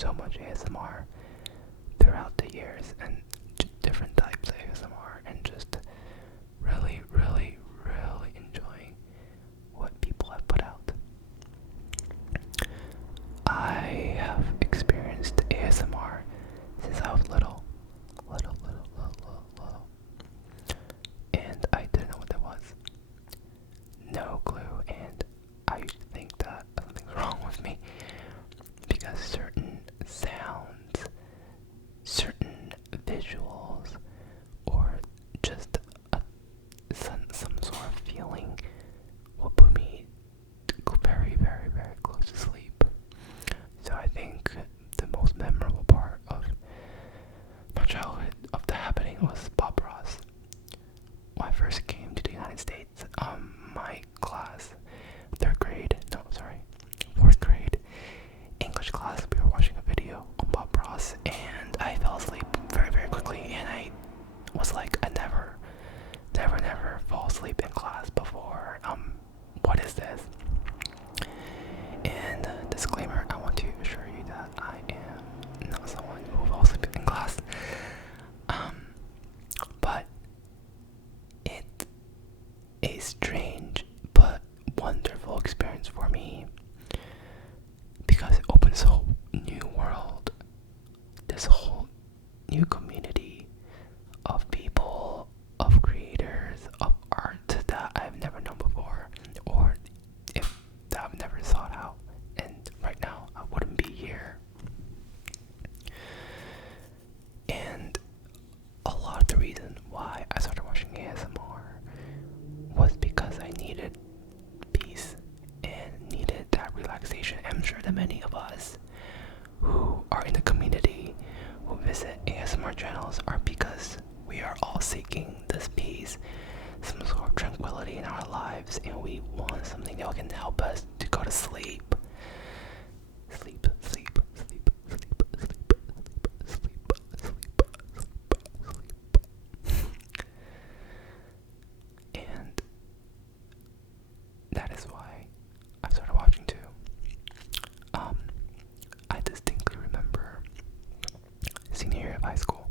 so much ASMR throughout the years, and different types of ASMR, and just really, really, really enjoying what people have put out. I have experienced ASMR since I was little, and I didn't know what that was. No clue, and I used to think that something's wrong with me because certain sounds, certain visuals, or just some sort of feeling will put me very, very, very close to sleep. So I think the most memorable part of my childhood of the happening was Bob Ross. When I first came to the United States, my class, fourth grade English class, we were watching a video on Bob Ross, and I fell asleep very, very quickly, and I was like, I never fall asleep in class before. What is this? And disclaimer, I want to assure you that I am not someone who falls asleep in class. But it a strange but wonderful experience for me because it opens a whole new world, this whole new community of people, of creators, of art that I've never known before, or if that I've never sought out, and right now I wouldn't be here. And a lot of the reason why I started watching ASMR was because I needed peace and needed that relaxation. I'm sure that many of us who are in the community who visit ASMR channels are because we are all seeking this peace, some sort of tranquility in our lives, and we want something that can help us to go to sleep. Sleep, sleep, sleep, sleep, sleep, sleep, sleep, sleep. And that is why I started watching too. I distinctly remember senior year of high school.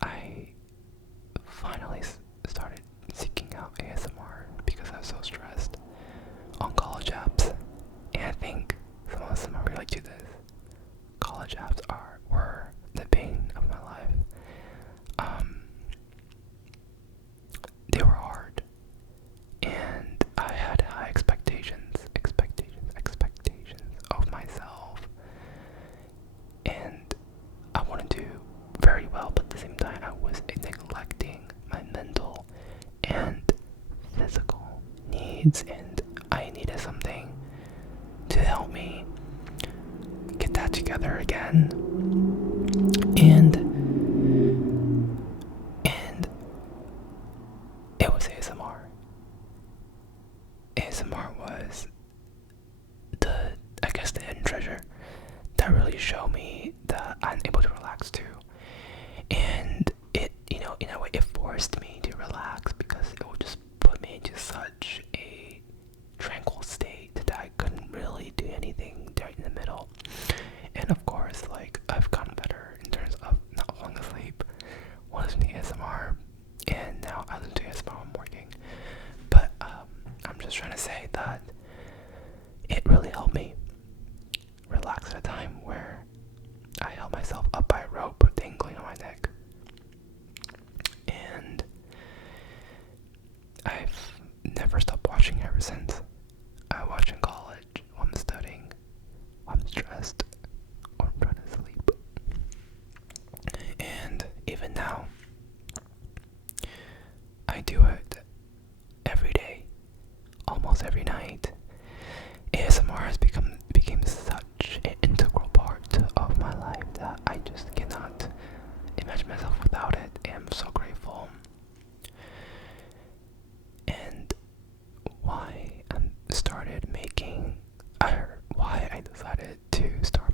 I finally started seeking out ASMR because I was so stressed on college apps, and I think some of us might relate to this. College apps were the bane of my life. They were hard, and I had high expectations of myself, and I wanted to do very well, but at the same time I was neglecting my mental and physical needs, and I needed something to help me get that together again. And it was ASMR. ASMR was the hidden treasure that really showed me that I'm able to relax too. And it, in a way, it forced me to relax because it would just put me into such a tranquil state that I couldn't really do anything during the middle. And of course, like, I've gotten better in terms of not falling asleep while listening to ASMR, and now I listen to ASMR while I'm working. But I'm just trying to say that it really helped me relax at a time where I held myself up by a rope dangling on my neck. And I've never stopped watching ever since. I watch in college, while I'm studying, while I'm stressed, or I'm trying to sleep. And even now, I do it every day, almost every night. ASMR has became such an integral part of my life that I just cannot imagine myself without it, and I'm so grateful. And why I decided to start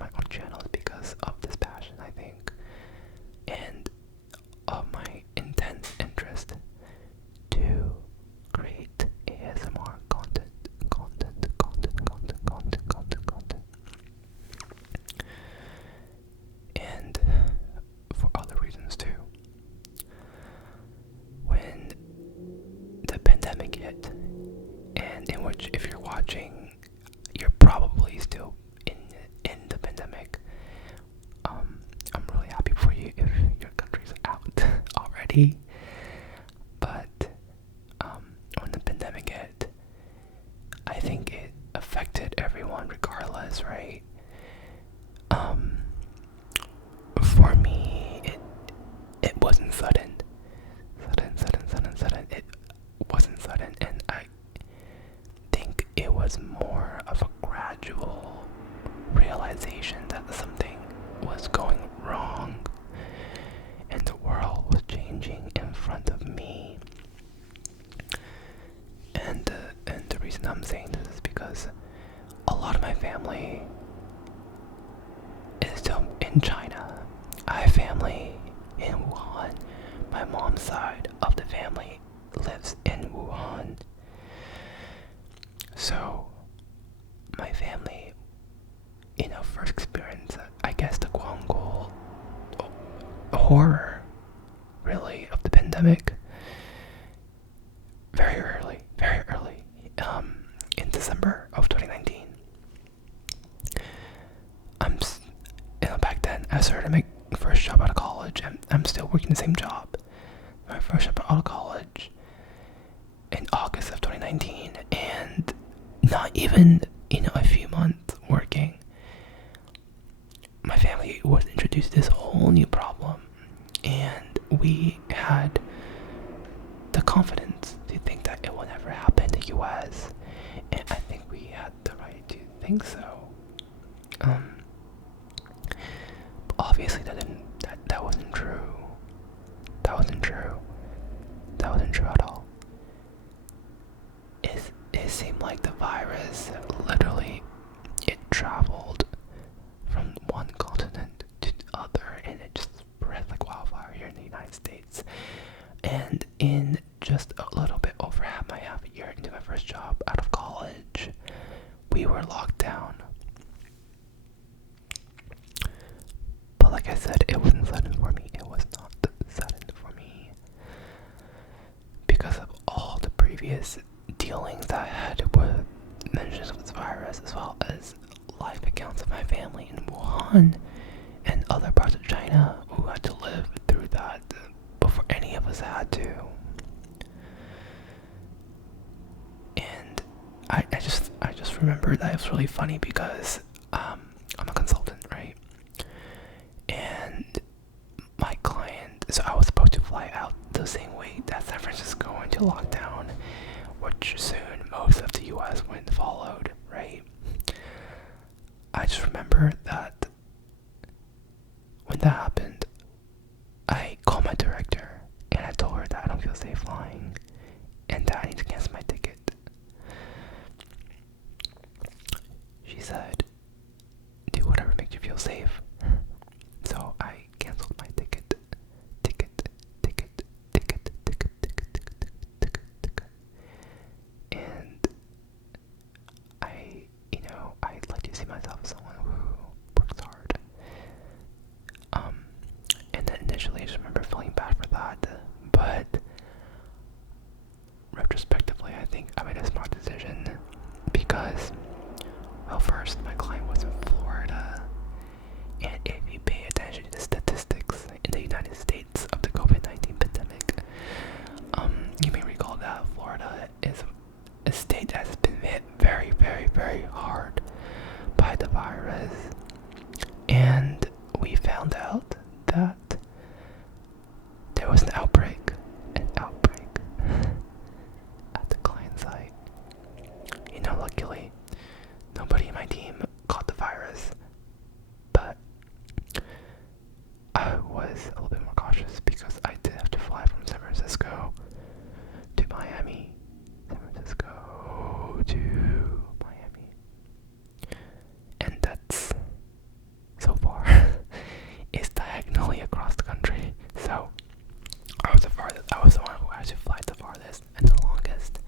already. But when the pandemic hit, I think it affected everyone regardless, right? For me, it wasn't sudden. It wasn't sudden, and I think it was more of a gradual realization that something was going wrong and the world was changing in front of me. And the reason I'm saying this is because a lot of my family is still in China. I have family in Wuhan. My mom's side of the family lives in Wuhan. So my family, first experience, I guess, the quote-unquote horror, really, of the pandemic very early, in December of 2019. Back then, I started my first job out of college, and I'm still working the same job. My first job out of college in August of 2019, and not even, a few months working, my family was introduced to this whole new problem, and we had the confidence to think that it will never happen in the US, and I think we had the right to think so. Obviously that wasn't true. That wasn't true at all. It seemed like the virus, literally, it traveled from one continent to the other, and it just spread like wildfire here in the United States. And in just a little bit over half a year into my first job out of college, we were locked down. But like I said, it wasn't sudden for me. It was not sudden for me. Because of all the previous dealings that I had with mentions of this virus, as well as life accounts of my family in Wuhan and other parts of China who had to live through that before any of us had to. And I just remember that it was really funny because I'm a consultant, right? And my client, so I was supposed to fly out the same way that San Francisco went to lockdown, which soon most of the US went and followed, right? I just remember that when that happened, I called my director and I told her that I don't feel safe flying and that I need to cancel my ticket. She said, do whatever makes you feel safe. So I canceled my ticket. And I like to see myself as someone who works hard. And then initially I just remember feeling bad for that, but retrospectively I think I made a smart decision because, well, first, my client was in Florida, and if you pay attention to the statistics in the United States of the COVID-19 pandemic, you may recall that Florida is a state that has been hit very, very, very hard by the virus, and we found out that there was an outbreak at the client site. Luckily, nobody in my team caught the virus, but I was a little bit more cautious because I did have to fly from San Francisco to Miami. And that's, so far, is diagonally across the country. So I was the one who had to fly the farthest and the longest.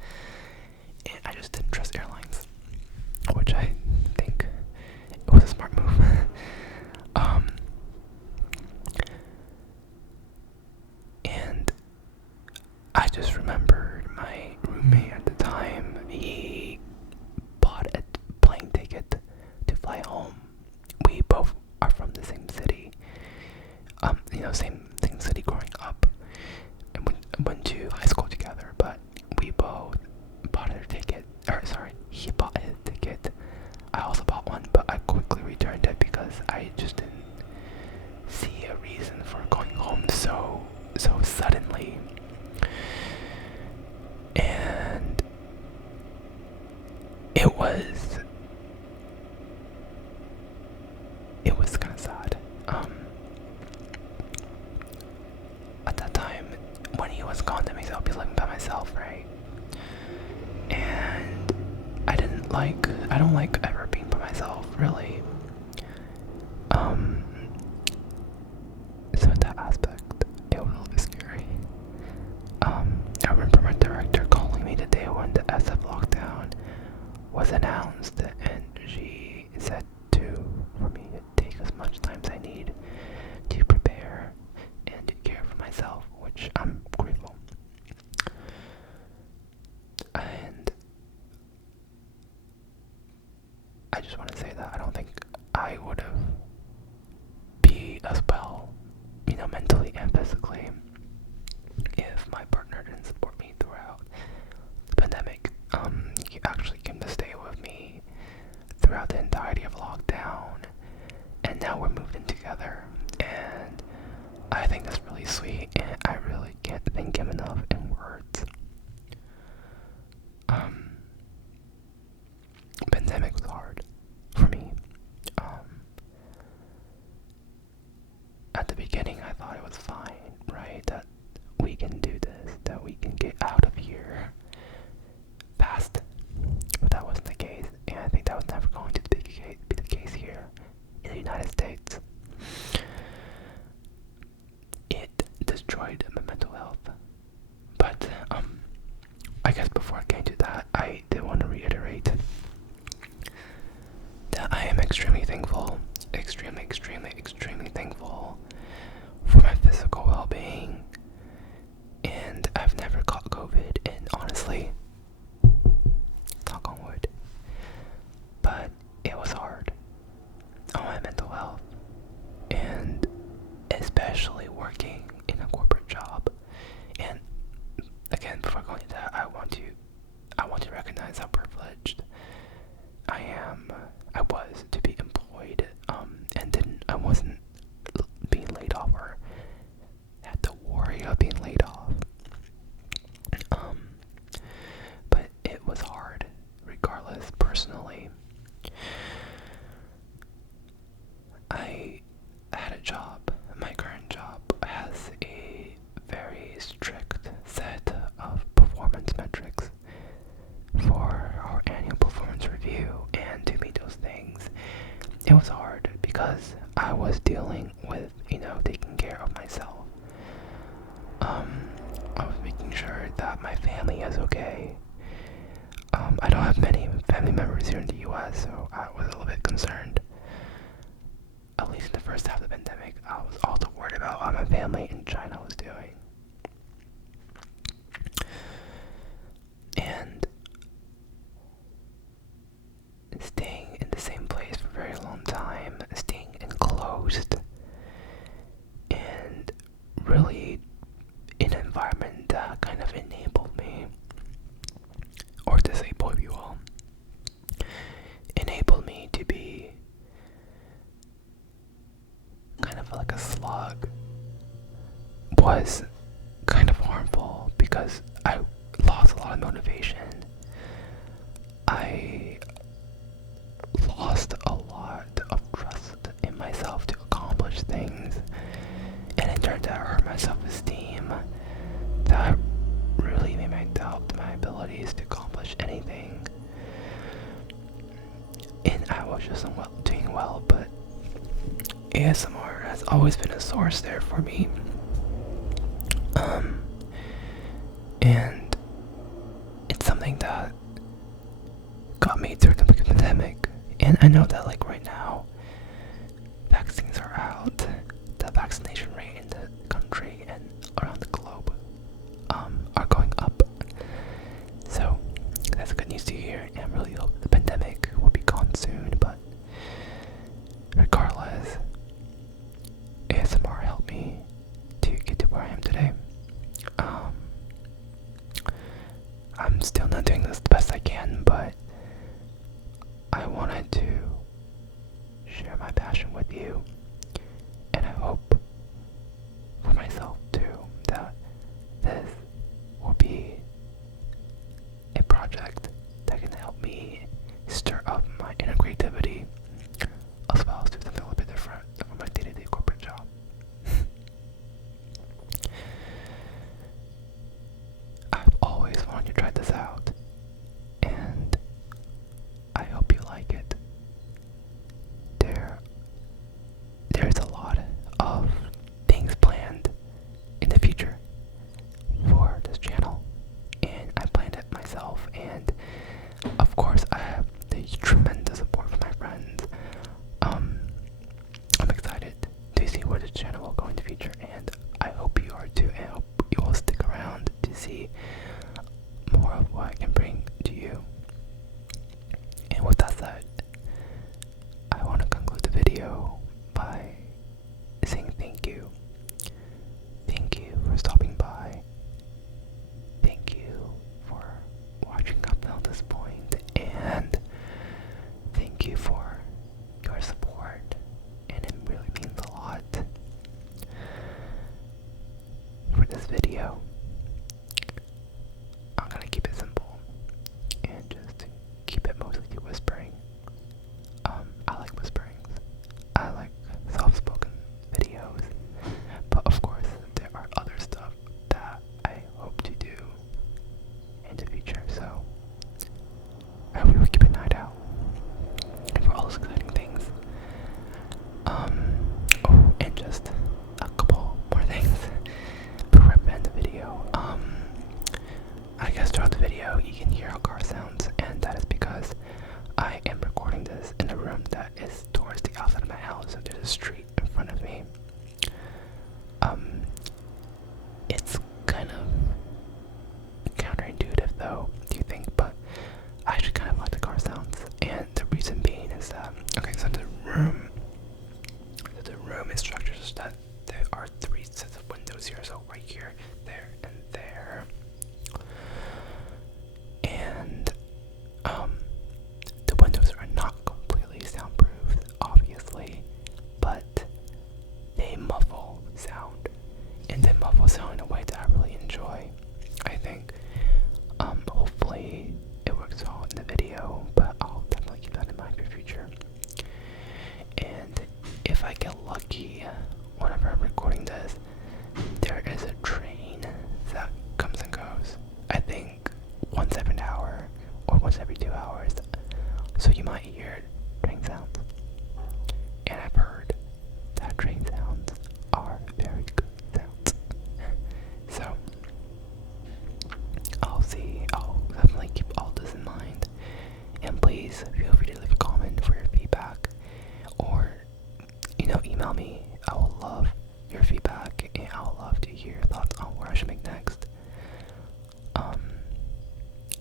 And I just didn't trust airlines, which I think it was a smart move. And I just remembered my roommate at the time, he bought a plane ticket to fly home. We both are from the same city, same city growing up. I just didn't see a reason for going home so suddenly. And it was kind of sad. At that time, when he was gone, that means I'll be living by myself, right? And I don't like ever being by myself, really. So in that aspect, it was a little bit scary. I remember my director calling me the day when the SF lockdown was announced, and she said for me to take as much time as I need to prepare and to care for myself, which I'm grateful. And I just want to say that I don't think I would have be as well, mentally and physically, if my partner didn't support me throughout the pandemic. He actually came to stay with me throughout the entirety of lockdown, and now we're moved in together, and I think that's really sweet, and I really can't thank him enough in words. Pandemic was hard for me. At the beginning, I thought it was fine, right? That we can do this, that we can get out of here fast. But that wasn't the case, and I think that was never going to be the case here in the United States. It destroyed my mental health. But, I guess before I get into that, I did want to reiterate that I am extremely thankful, extremely thankful for my physical well-being, and I've never caught COVID, and honestly, knock on wood, but it was hard on my mental health, and especially working in a corporate job. And again, before going into that, I want to recognize how privileged I was to be employed, and I wasn't being laid off or had to worry of being laid off. But it was hard, regardless. Personally, I had a job. My current job has a very strict set of performance metrics for our annual performance review, and to meet those things, it was hard because I was dealing with, taking care of myself. I was making sure that my family is okay. I don't have many family members here in the US, so I was a little bit concerned. At least in the first half of the pandemic, I was also worried about how my family in China was doing. And staying in the same place for a very long time, staying enclosed, and really in an environment that kind of enabled me, or disabled, if you will, enabled me to be kind of like a slug, was kind of harmful because I lost a lot of motivation. I lost a lot of trust in myself to accomplish things, and it turned out to hurt my self-esteem. That really made me doubt my abilities to accomplish anything. And I was just doing well, but ASMR has always been a source there for me. And it's something that got me through the pandemic. And I know that, like, right now, vaccines are out. The vaccination rate in the country and around the globe are going up. So that's good news to hear, and I really hope the pandemic will be gone soon. But regardless, ASMR helped me to get to where I am today. I'm still not doing this the best I can, but I wanted to passion with you. And I hope for myself too that this will be a project that can help me stir up my inner creativity, as well as do something a little bit different from my day-to-day corporate job. I've always wanted to try this out, and I hope you like it. There's a lot of things planned in the future for this channel, and I planned it myself, and of course I have the tremendous support from my friends. I'm excited to see where this channel will go in the future, and I hope you are too, and I hope you will stick around to see more of what I can bring to you. And with that said, I want to conclude the video by saying thank you. Thank you for stopping by. Thank you for watching up until this point, and thank you for your support, and it really means a lot. For this video, I'm gonna keep it simple and just keep it mostly whispering. I like whisperings. I like soft-spoken videos, but of course there are other stuff that I hope to do in the future, so I hope you will keep an eye out for all those exciting things. Oh, and just a couple more things before I end the video. I guess throughout the video you can hear how car sounds, and that is because I am recording this in a room that is towards the outside of my house, so there's a street in front of me. It's kind of counterintuitive though, do you think? But I actually kind of like the car sounds, and the reason being is that, okay, so the room is structured such that there are 3 sets of windows here, so right here, there, and there. And the windows are not completely soundproofed, obviously, but they muffle sound, and they muffle sound in a way that I really enjoy. I think hopefully it works well in the video, but I'll definitely keep that in mind for future. And if I get lucky, whenever I'm recording this, there is a train that comes and goes. I think once every hour or once every 2 hours, so you might hear train sounds. And I've heard that train sounds are very good sounds. So I'll definitely keep all this in mind, and please feel free to leave a comment for your feedback, or email me. I will love your feedback, and I would love to hear your thoughts on what I should make next.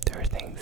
There are things